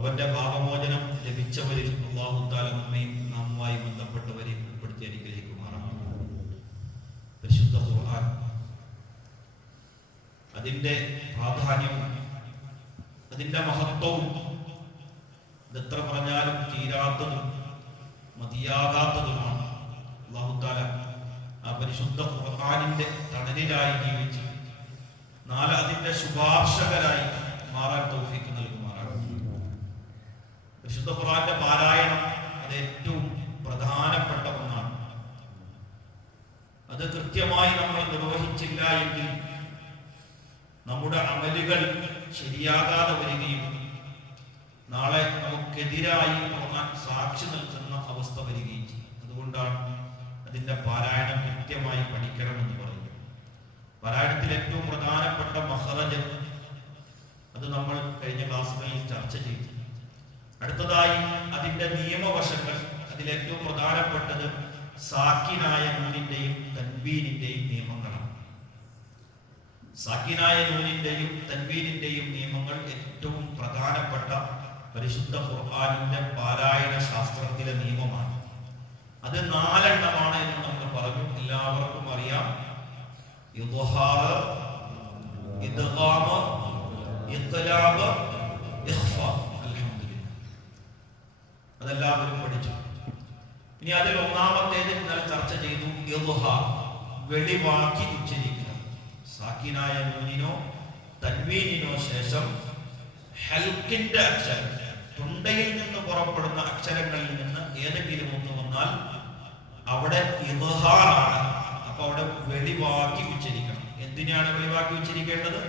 അവന്റെ പാപമോചനം ലഭിച്ചവരിൽ അല്ലാഹു തആല നമ്മയും നാമുമായി ബന്ധപ്പെട്ടവരെയും ഉൾപ്പെടുത്തി അനുഗ്രഹിക്കുമാറാണ്. പരിശുദ്ധ ഖുർആൻ അതിന്റെ പ്രാധാന്യവും അതിന്റെ മഹത്വവും എത്ര പറഞ്ഞാലും തീരാത്തതും മതിയാകാത്തതുമാണ്. അല്ലാഹു തആല ആ പരിശുദ്ധ ഖുർആനിന്റെ തണലിലായി ജീവിച്ച് നാളെ അതിന്റെ ശുപാർശകരായി മാറാൻ തൗഫീഖ് നൽകുമാറാണ്. പരിശുദ്ധ ഖുർആന്റെ പാരായണം അത് ഏറ്റവും പ്രധാനപ്പെട്ട ഒന്നാണ്. അത് കൃത്യമായി നമ്മൾ നിർവഹിച്ചില്ല എങ്കിൽ നമ്മുടെ അമലുകൾ ശരിയാകാതെ വരികയും നാളെ നമുക്കെതിരായി ഖുർആൻ സാക്ഷി നൽകുന്ന അവസ്ഥ വരികയും ചെയ്യും. അതുകൊണ്ടാണ് അതിന്റെ പാരായണം കൃത്യമായി പഠിക്കണമെന്ന് പറയുന്നത്. പാരായണത്തിൽ ഏറ്റവും പ്രധാനപ്പെട്ട മഖറജ് അത് നമ്മൾ കഴിഞ്ഞ ക്ലാസ്സുകളിൽ ചർച്ച ചെയ്തു. അടുത്തതായി അതിന്റെ നിയമവശങ്ങൾ. അതിലേറ്റവും പ്രധാനപ്പെട്ടത് സാക്കിനായ നൂനിന്റെയും തൻവീനിന്റെയും നിയമങ്ങളാണ്. സാക്കിനായ നൂനിന്റെയും തൻവീനിന്റെയും നിയമങ്ങൾ ഏറ്റവും പ്രധാനപ്പെട്ട പരിശുദ്ധ ഖുർആനിന്റെ പാരായണ ശാസ്ത്രത്തിലെ നിയമമാണ്. അത് 4 എണ്ണമാണ് എന്ന് നമ്മൾ പറഞ്ഞു. എല്ലാവർക്കും അറിയാം. ഇദ്ഹാർ, ഇദ്ഗാം, ഇഖ്ലാബ്, ഇഖ്ഫാ. അൽഹംദുലില്ലാഹ്, അതെല്ലാവരും പഠിച്ചു. ഇനി അതിൽ ഒന്നാമത്തേത് ഇന്നലെ ചർച്ച ചെയ്തു. ഇദ്ഹാർ, വെളിവാക്കി ഉച്ചരിക്കുക. സാക്കിനായ നൂനിനോ തൻവീനിനോ ശേഷം ഹൽക്കിന്റെ അക്ഷരം, തൊണ്ടയിൽ നിന്ന് പുറപ്പെടുന്ന അക്ഷരങ്ങളിൽ നിന്ന് ഏതെങ്കിലും ഒന്ന് വന്നാൽ അവിടെ ഇദ്ഹാറാണ്. അപ്പൊ അവിടെ വെളിവാക്കി ഉച്ചരിക്കണം. എന്തിനാണ് വെളിവാക്കി ഉച്ചരിക്കേണ്ടത്?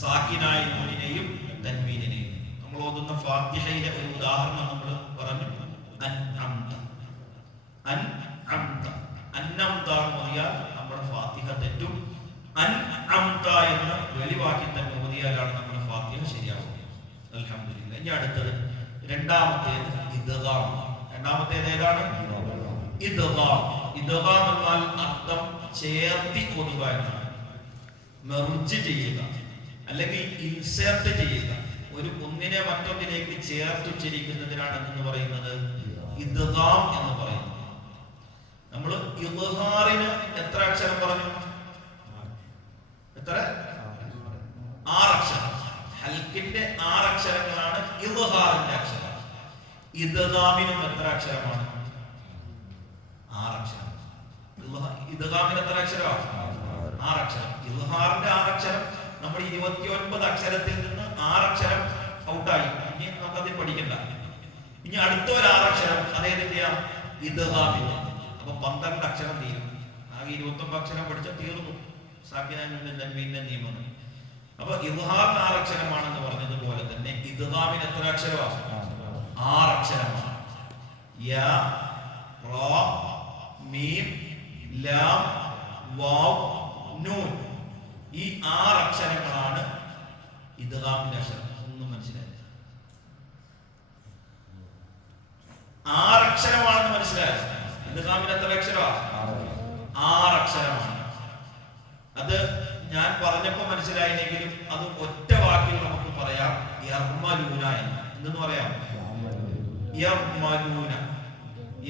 സാക്കിനായ നൂനിനെയും തൻവീനിനെയും. നമ്മൾ ഓതുന്ന ഫാത്തിഹയിലെ ഒരു ഉദാഹരണം നമ്മൾ പറഞ്ഞു. അൻഅംത, അൻഅംത, അന്നംത എന്ന് പറഞ്ഞാൽ നമ്മുടെ ഫാത്തിഹ തെറ്റും. അൻഅംത എന്ന് വെളിവാക്കി തന്നെ ഓതിയാലാണ് നമ്മുടെ ഫാത്തിഹ ശരിയാവുക. അൽഹംദുലില്ലാഹ്. ഇനി അടുത്തത് രണ്ടാമത്തേത് ഇദ്ഗാം. രണ്ടാമത്തേത് ഏതാണ്? ഇദ്ഗാം. ഇദ്ഗാം എന്നാൽ അർത്ഥം ചേർത്തി ഓതുക എന്നാണ്. മെർജ് ചെയ്യുക അല്ലെങ്കിൽ ഇൻസേർട്ട് ചെയ്യുക. ഒന്നിനെ മറ്റൊന്നിലേക്ക് ചേർത്ത് ഉച്ചരിക്കുന്നതിനാണ് എന്ന് പറയുന്നത് ഇദ്ഗാം എന്ന് പറയുന്നത്. നമ്മൾ ഇദ്ഹാറിന് എത്ര അക്ഷരം പറഞ്ഞു? എത്ര? 6 അക്ഷരം. ഹൽക്കിന്റെ 6 അക്ഷരങ്ങളാണ് ഇദ്ഹാറിന്റെ അക്ഷരം. ഇദ്ഗാമിനും എത്ര അക്ഷരമാണ്? 6 അക്ഷരം. ഇദ്ഗാമിന് എത്ര അക്ഷരമാണ്? 6 അക്ഷരം. ഇദ്ഹാറിന്റെ 6 അക്ഷരം. നമ്മൾ 29 അക്ഷരത്തിൽ നിന്ന് 6 അക്ഷരം ഔട്ടായി. ഇനി നമുക്കത് പഠിക്കണ്ട. ഇനി അടുത്ത ഒരു 6 അക്ഷരം അതേതിന്റെയാ? ഇദ്ഗാമിന്റെ. അപ്പൊ 12 അക്ഷരം തീരും. ആകെ 29 അക്ഷരം പഠിച്ചാൽ തീർന്നു സാക്കിനായ തൻവീനിന്റെ നിയമങ്ങൾ. അപ്പൊ ഇദ്ഹാറിന് 6 അക്ഷരമാണെന്ന് പറഞ്ഞതുപോലെ തന്നെ ഇദ്ഗാമിന് എത്ര അക്ഷരമാണ്? 6 അക്ഷരമാണ്. യാ, റാ, മീം, ലാം, വാവ്, നൂൻ. ഈ 6 അക്ഷരങ്ങളാണ് ഇദ്ഗാമിന്റെ അക്ഷരം. ഒന്നും മനസ്സിലായി? 6 അക്ഷരമാണെന്ന് മനസ്സിലായത്. ഇദ്ഗാമിന് എത്ര അക്ഷരമാണ്? 6 അക്ഷരമാണ്. അത് ഞാൻ പറഞ്ഞപ്പോ മനസ്സിലായില്ലെങ്കിലും അത് ഒറ്റ വാക്കിൽ നമുക്ക് പറയാം. യർമലൂന എന്ന്. എന്തെന്ന് പറയാം? യർമലൂന.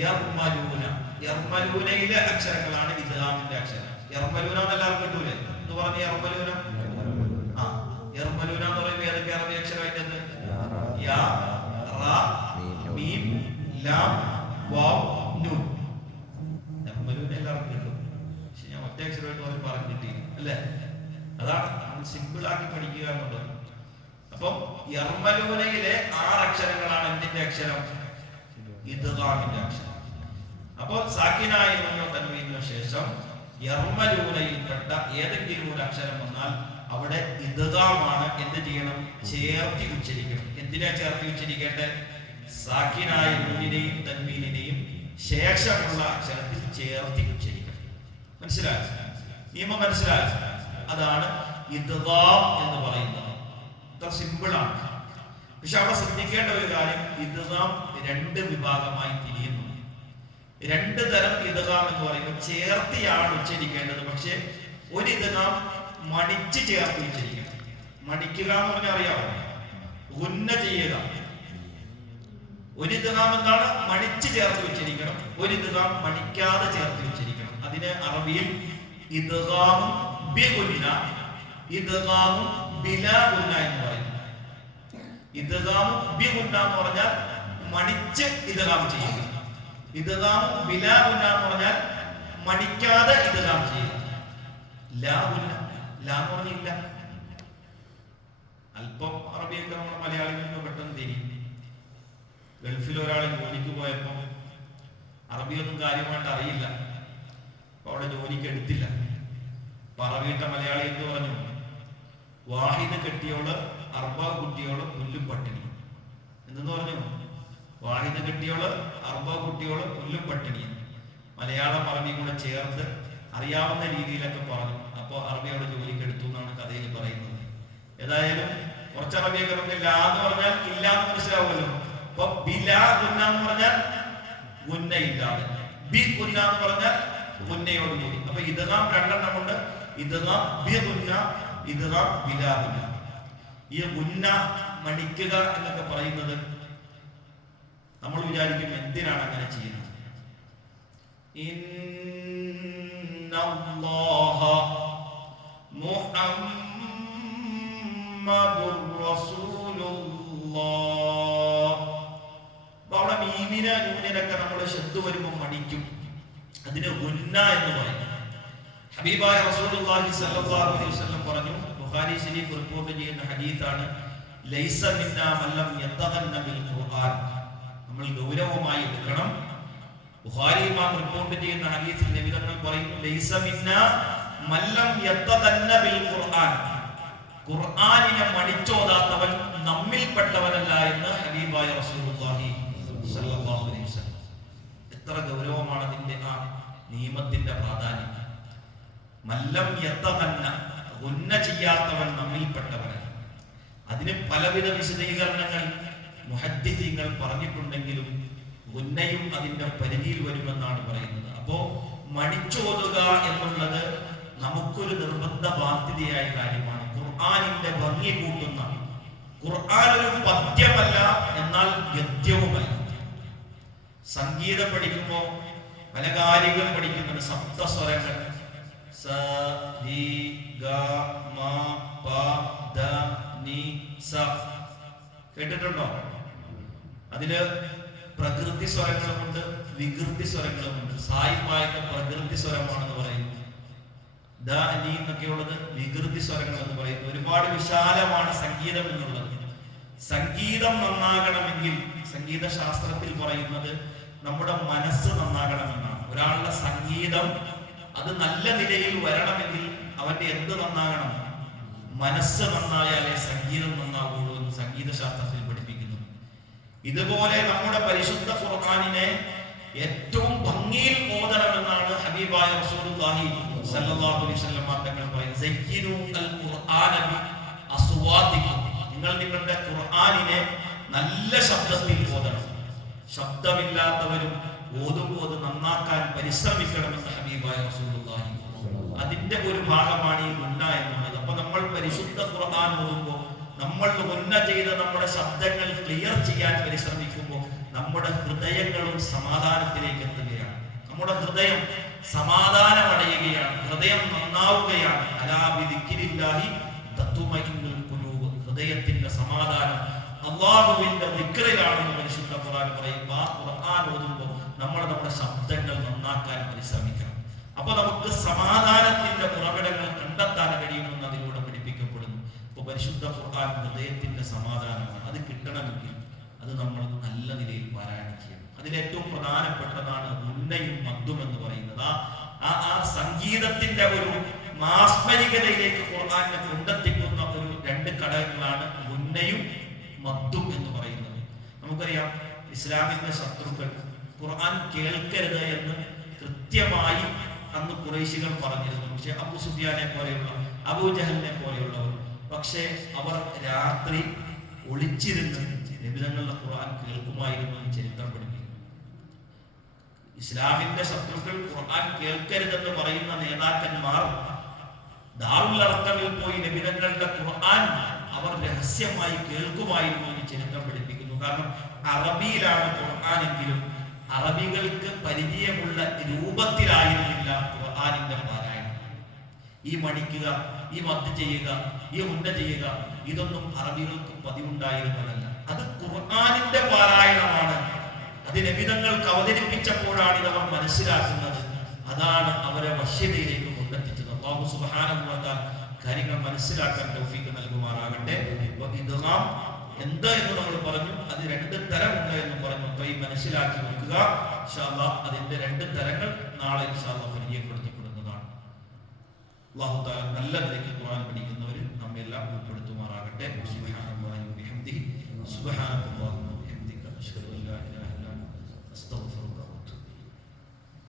യർമലൂന. യർമലൂനയിലെ അക്ഷരങ്ങളാണ് ഇദ്ഗാമിന്റെ അക്ഷരം. യർമലൂന എന്നെല്ലാവർക്കും കിട്ടൂലേ? എന്ന് പറഞ്ഞ യർമലൂന. ആ, യർമലൂന എന്ന് പറയുമ്പോൾ ഏതൊക്കെ അറബി അക്ഷരം അതിന്റെ? യാ, റാ, മീം, ലാം, വാവ്, നൂൻ. യർമലൂന എല്ലാവർക്കും കിട്ടും. പക്ഷെ ഞാൻ ഒറ്റ അക്ഷരമായിട്ട് അവർ പറഞ്ഞു കിട്ടി അല്ലേ? അതാണ് നമ്മൾ സിമ്പിൾ ആക്കി പഠിക്കുക എന്നുള്ളത്. അപ്പം യർമലൂനയിലെ 6 അക്ഷരങ്ങളാണ് എന്തിന്റെ അക്ഷരം? ഇദ്ഗാമിന്റെ അക്ഷരം. അപ്പൊ സാക്കിനായ നൂനോ തൻവീനിനോ ശേഷം യർമലൂനയിൽപ്പെട്ട ഏതെങ്കിലും ഒരു അക്ഷരം വന്നാൽ അവിടെ ഇദ്ഗാമാണ്. എന്ത് ചെയ്യണം? ചേർത്തി ഉച്ചരിക്കണം. എന്തിനാ ചേർത്തി ഉച്ചരിക്കേണ്ടത്? സാക്കിനായ നൂനിനെയും തൻവീനിനെയും ശേഷമുള്ള അക്ഷരത്തിൽ ചേർത്തി ഉച്ചരിക്കണം. മനസ്സിലായോ? നിയമം മനസ്സിലായോ? അതാണ് ഇദ്ഗാം എന്ന് പറയുന്നത്. ഇത്ര സിമ്പിളാണ്. പക്ഷെ അവിടെ ശ്രദ്ധിക്കേണ്ട ഒരു കാര്യം, ഇദ്ഗാം 2 വിഭാഗമായി തിരിയുന്നു. 2 തരം ഇദ്ഗാം എന്ന് പറയുമ്പോൾ ചേർത്തിയാണ് ഉച്ചരിക്കേണ്ടത്. പക്ഷെ ഒരു ഇദ്ഗാം മണിച്ച് ചേർത്ത് ഉച്ചരിക്കണം. മണിക്കുക എന്ന് പറഞ്ഞാൽ അറിയാമോ? ഗുന്ന ചെയ്യുക. ഒരു ഇദ്ഗാം എന്താണ്? മണിച്ച് ചേർത്ത് വെച്ചിരിക്കണം. ഒരു ഇദ്ഗാം മണിക്കാതെ ചേർത്ത് വെച്ചിരിക്കണം. അതിന് അറബിയിൽ ഇദ്ഗാമും ബിഗുന്ന, ഇദ്ഗാമും ബിലാ ഗുന്ന എന്ന് പറയും. ഇദ്ഗാമും ബിഗുന്ന എന്ന് പറഞ്ഞാൽ മണിച്ച് ഇദ്ഗാം ചെയ്യുക. ഇദ്ഗാമും ബിലാ ഗുന്ന എന്ന് പറഞ്ഞാൽ മണിക്കാതെ ഇദ്ഗാം ചെയ്യുക. ലാ ഗുന്ന, ലാ എന്ന് പറഞ്ഞില്ല. അല്പം അറബിയൊക്കെ നമ്മൾ മലയാളികൾക്ക് പെട്ടെന്ന് തിരിയും. ഗൾഫിൽ ഒരാൾ ജോലിക്ക് പോയപ്പോൾ അറബിയൊന്നും കാര്യമായിട്ട് അറിയില്ല. അപ്പൊ അവിടെ ജോലിക്ക് എടുത്തില്ല. പറവീട്ട മലയാളി എന്ന് പറഞ്ഞു, വാഹിദ് കെട്ടിയോള് അർബ കുട്ടിയോള് പുല്ലും പട്ടിണി എന്തെന്ന് പറഞ്ഞു. വാഹിദ് കെട്ടിയോള് അർബ കുട്ടിയോള് പുല്ലും പട്ടിണി. മലയാളം അറബി കൂടെ ചേർത്ത് അറിയാവുന്ന രീതിയിലൊക്കെ പറഞ്ഞു. അപ്പൊ അറബിയോട് ജോലിക്ക് എടുത്തു എന്നാണ് കഥയിൽ പറയുന്നത്. ഏതായാലും കുറച്ച് അറബിയൊക്കെ നമുക്ക് ലാ എന്ന് പറഞ്ഞാൽ ഇല്ല എന്ന് മനസ്സിലാവുമല്ലോ. അപ്പൊ ബിലാ ഗുന്ന എന്ന് പറഞ്ഞാൽ ഗുന്ന ഇല്ലാതെ, ബി ഗുന്ന എന്ന് പറഞ്ഞാൽ ഗുന്നയോട് കൂടി. അപ്പൊ ഇദ്ഗാം രണ്ടെണ്ണം ഉണ്ട്. ഇദ്ഗാം ബി ഗുന്ന, ഇദ്ഗാം ബിലാ ഗുന്ന. ഈ ഗുന്ന മണിക്കുക എന്നൊക്കെ പറയുന്നത് നമ്മൾ വിചാരിക്കും എന്തിനാണ് അങ്ങനെ ചെയ്യുന്നത്? ഇന്നല്ലാഹ മുഹമ്മദുർ റസൂലുള്ളാഹ്. അവിടെ മീമിന നൂനിനൊക്കെ നമ്മൾ ശബ്ദ വരുമ്പോൾ മണിക്കും. അതിന് ഗുന്ന എന്ന് പറയും. ഹബീബായ റസൂലുള്ളാഹി സ്വല്ലല്ലാഹു അലൈഹി വസല്ലം പറഞ്ഞു, ബുഖാരി ശരീഫ് റിപ്പോർട്ട് ചെയ്യുന്ന ഹദീസാണ്, ലൈസ മിന്നാ മല്ലം യതഗന്ന ബിൽ ഖുർആൻ. നമ്മൾ ഗൗരവമായി എടുക്കണം. ബുഖാരി ഇമാം റിപ്പോർട്ട് ചെയ്യുന്ന ഹദീസിൽ നബി തങ്ങൾ പറയുന്നു, ലൈസ മിന്നാ മല്ലം യതഗന്ന ബിൽ ഖുർആൻ. ഖുർആനിനെ മണിച്ചോതാത്തവൻ നമ്മിൽപ്പെട്ടവനല്ല എന്ന് ഹബീബായ റസൂലുള്ളാഹി സ്വല്ലല്ലാഹു അലൈഹി വസല്ലം. എത്ര ഗൗരവമാണ് അതിന്റെ ആ നിയമത്തിന്റെ പ്രാധാന്യം. മല്ലം യതഗന്ന, ഗുന്ന ചെയ്യാത്തവൻ നമ്മിൽപ്പെട്ടവൻ. അതിന് പലവിധ വിശദീകരണങ്ങൾ മുഹദ്ദിഥീങ്ങൾ പറഞ്ഞിട്ടുണ്ടെങ്കിലും ഗുന്നയും അതിന്റെ പരിധിയിൽ വരുമെന്നാണ് പറയുന്നത്. അപ്പോ മണിച്ചോതുക എന്നുള്ളത് നമുക്കൊരു നിർബന്ധ ബാധ്യതയായ കാര്യമാണ്. ഖുർആനിന്റെ ഭംഗി കൂട്ടുന്ന, ഖുർആൻ ഒരു പദ്യമല്ല എന്നാൽ ഗദ്യവുമല്ല. സംഗീതം പഠിക്കുമ്പോൾ പല കാര്യങ്ങൾ പഠിക്കുന്നുണ്ട്. സപ്തസ്വരങ്ങൾ, സ രി ഗ മ പ ദ നി സ, കേട്ടിട്ടുണ്ടോ? അതില് പ്രകൃതി സ്വരങ്ങളുമുണ്ട്, വികൃതി സ്വരങ്ങളുമുണ്ട്. സായിപ്പായൊക്കെ പ്രകൃതി സ്വരമാണെന്ന് പറയുന്നു. ദ നി എന്നൊക്കെയുള്ളത് വികൃതി സ്വരങ്ങൾ എന്ന് പറയുന്നു. ഒരുപാട് വിശാലമാണ് സംഗീതം എന്നുള്ളത്. സംഗീതം നന്നാകണമെങ്കിൽ സംഗീത ശാസ്ത്രത്തിൽ പറയുന്നത് നമ്മുടെ മനസ്സ് നന്നാകണമെന്നാണ്. ഒരാളുടെ സംഗീതം അത് നല്ല നിലയിൽ വരണമെങ്കിൽ അവന്റെ എന്ത് നന്നാകണം? മനസ്സ് നന്നായാലേ സംഗീതം നന്നാവുള്ളൂ എന്ന് സംഗീത ശാസ്ത്രത്തിൽ പഠിപ്പിക്കുന്നു. ഇതുപോലെ നമ്മുടെ പരിശുദ്ധ ഖുർആനിനെ ഏറ്റവും ഭംഗിയിൽ ഓതണമെന്നാണ് ഹബീബായ റസൂലുള്ളാഹി സ്വല്ലല്ലാഹു അലൈഹി വസല്ലം തങ്ങൾ പറയുന്നത്. സയ്യിദു അൽ ഖുർആന ബി അസ്വാതികും. നിങ്ങൾ നിങ്ങളുടെ ഖുർആനിനെ നല്ല ശബ്ദത്തിൽ ഓതണം. ശബ്ദമില്ലാത്തവരും ഓതുമ്പോൾ നന്നാക്കാൻ പരിശ്രമിക്കണമെന്ന് ഹബീബായ റസൂലുള്ളാഹി. അതിന്റെ ഒരു ഭാഗമാണ് ഈ ഗുന്ന എന്നുള്ളത്. അപ്പൊ നമ്മൾ പരിശുദ്ധ ഖുർആൻ ഓതുമ്പോൾ നമ്മൾ ഗുന്ന ചെയ്ത നമ്മുടെ ശബ്ദങ്ങൾ ക്ലിയർ ചെയ്യാൻ പരിശ്രമിക്കുമ്പോൾ നമ്മുടെ ഹൃദയങ്ങളും സമാധാനത്തിലേക്ക് എത്തുകയാണ്. നമ്മുടെ ഹൃദയം സമാധാനമടയുകയാണ്, ഹൃദയം നന്നാവുകയാണ്. അലാ ബിദിക്രില്ലാഹി തത്മഇന്നുൽ ഖുലൂബ്. ഹൃദയത്തിന്റെ സമാധാനം അല്ലാഹുവിന്റെ ദിക്റിലാണെന്ന് പരിശുദ്ധ ഖുർആൻ പറയുമ്പോൾ ആ ഖുർആൻ ഓതുമ്പോൾ നമ്മൾ നമ്മുടെ ശബ്ദങ്ങൾ നന്നാക്കാൻ പരിശ്രമിക്കണം. അപ്പൊ നമുക്ക് സമാധാനത്തിന്റെ ഉറവിടങ്ങൾ കണ്ടെത്താൻ കഴിയുമെന്ന് അതിലൂടെ പഠിപ്പിക്കപ്പെടുന്നു. ഇപ്പൊ പരിശുദ്ധ ഖുർആൻ ഹൃദയത്തിന്റെ സമാധാനമാണ്. അത് കിട്ടണമെങ്കിൽ അത് നമ്മൾ നല്ല നിലയിൽ പാരായണം ചെയ്യണം. അതിലേറ്റവും പ്രധാനപ്പെട്ടതാണ് ഗുന്നയും മദ്ദും എന്ന് പറയുന്നത്. ആ സംഗീതത്തിന്റെ ഒരു മാസ്മരികതയിലേക്ക് ഖുർആനെ കൊണ്ടെത്തിക്കുന്ന ഒരു രണ്ട് ഘടകങ്ങളാണ് ഗുന്നയും മദ്ദും എന്ന് പറയുന്നത്. നമുക്കറിയാം, ഇസ്ലാമിന്റെ ശത്രുക്കൾ ഖുർആൻ കേൾക്കരുത് എന്ന് കൃത്യമായി അന്ന് ഖുറൈശികൾ പറഞ്ഞിരുന്നു. പക്ഷെ അബൂ സുഫിയാനെ പോലെയുള്ള, അബൂ ജഹലിനെ പോലെയുള്ളവർ പക്ഷേ അവർ രാത്രി ഒളിച്ചിരുന്ന് നബിതങ്ങളുടെ ഖുർആൻ കേൾക്കുമായിരുന്നു എന്ന് ചരിത്രം പഠിപ്പിക്കുന്നു. ഇസ്ലാമിന്റെ ശത്രുക്കൾ ഖുർആൻ കേൾക്കരുതെന്ന് പറയുന്ന നേതാക്കന്മാർ ദാറുൽ അർഖമിൽ പോയി നബിതങ്ങളുടെ ഖുർആൻ അവർ രഹസ്യമായി കേൾക്കുമായിരുന്നു എന്ന് ചരിത്രം പഠിപ്പിക്കുന്നു. കാരണം അറബിയിലാണ് ഖുർആനെങ്കിലും അറബികൾക്ക് പരിചയമുള്ള രൂപത്തിലായിരുന്നില്ല ഖുർആനിന്റെ പാരായണം. ഈ മണിക്കുക, ഈ മത്ത് ചെയ്യുക, ഈ ഉണ്ട ചെയ്യുക, ഇതൊന്നും അറബികൾക്ക് പതിവുണ്ടായിരുന്നതല്ല. അത് ഖുർആനിന്റെ പാരായണമാണ്. അത് നബിതങ്ങൾക്ക് അവതരിപ്പിച്ചപ്പോഴാണ് ഇതവർ മനസ്സിലാക്കുന്നത്. അതാണ് അവരെ വശ്യതയിലേക്ക് കൊണ്ടെത്തിച്ചത്. അല്ലാഹു സുബ്ഹാനഹു വ തആല കാര്യങ്ങൾ മനസ്സിലാക്കാൻ തൗഫീഖ് നൽകുമാറാകട്ടെ. ഇദ്ഗാം എന്ത് എന്ന് നമ്മൾ പറഞ്ഞു, അത് രണ്ട് തരമുണ്ട് എന്ന് പറഞ്ഞു. അപ്പോൾ ഈ മനസ്സിലാക്കി വെക്കുക. ഇൻഷാ അല്ലാഹ് അതിന്റെ രണ്ട് തരങ്ങൾ നാളെ ഇൻഷാ അല്ലാഹ് പരിചയപ്പെടുത്തപ്പെടുന്നതാണ്. അല്ലാഹു തആല നല്ല നിലയ്ക്ക് ഖുർആൻ പഠിക്കുന്നവർ നമ്മെല്ലാം ഉൾപ്പെടുത്തുമാറാകട്ടെ. സുബ്ഹാനല്ലാഹി വബിഹംദിഹി സുബ്ഹാനല്ലാഹ്.